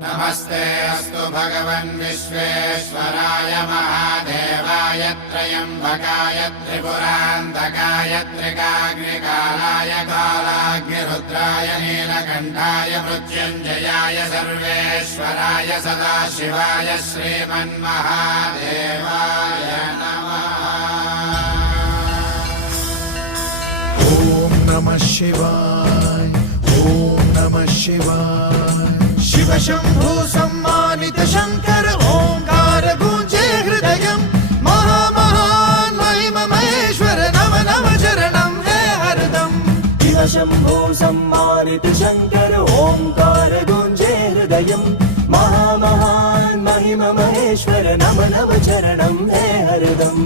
नमस्ते अस्तु भगवन् विश्वेश्वराय महादेवाय त्र्यम्बकाय त्रिपुरान्तकाय त्रिकाग्निकालाय कालाग्निरुद्राय नीलकण्ठाय मृत्युञ्जयाय सर्वेश्वराय सदाशिवाय श्रीमन्महादेवाय नमः। ॐ नमः शिवाय ॐ नमः शिवाय। शिव शंभु सम्मानित शंकर ओंकार गूंजे हृदयम् महामहान महिम महेश्वर नम नम चरणं है हरदम। शिव शंभो सम्मानित शंकर ओंकार गुंजे हृदयम् महामहान महिम महेश्वर नम नम चरणं है हरदम्।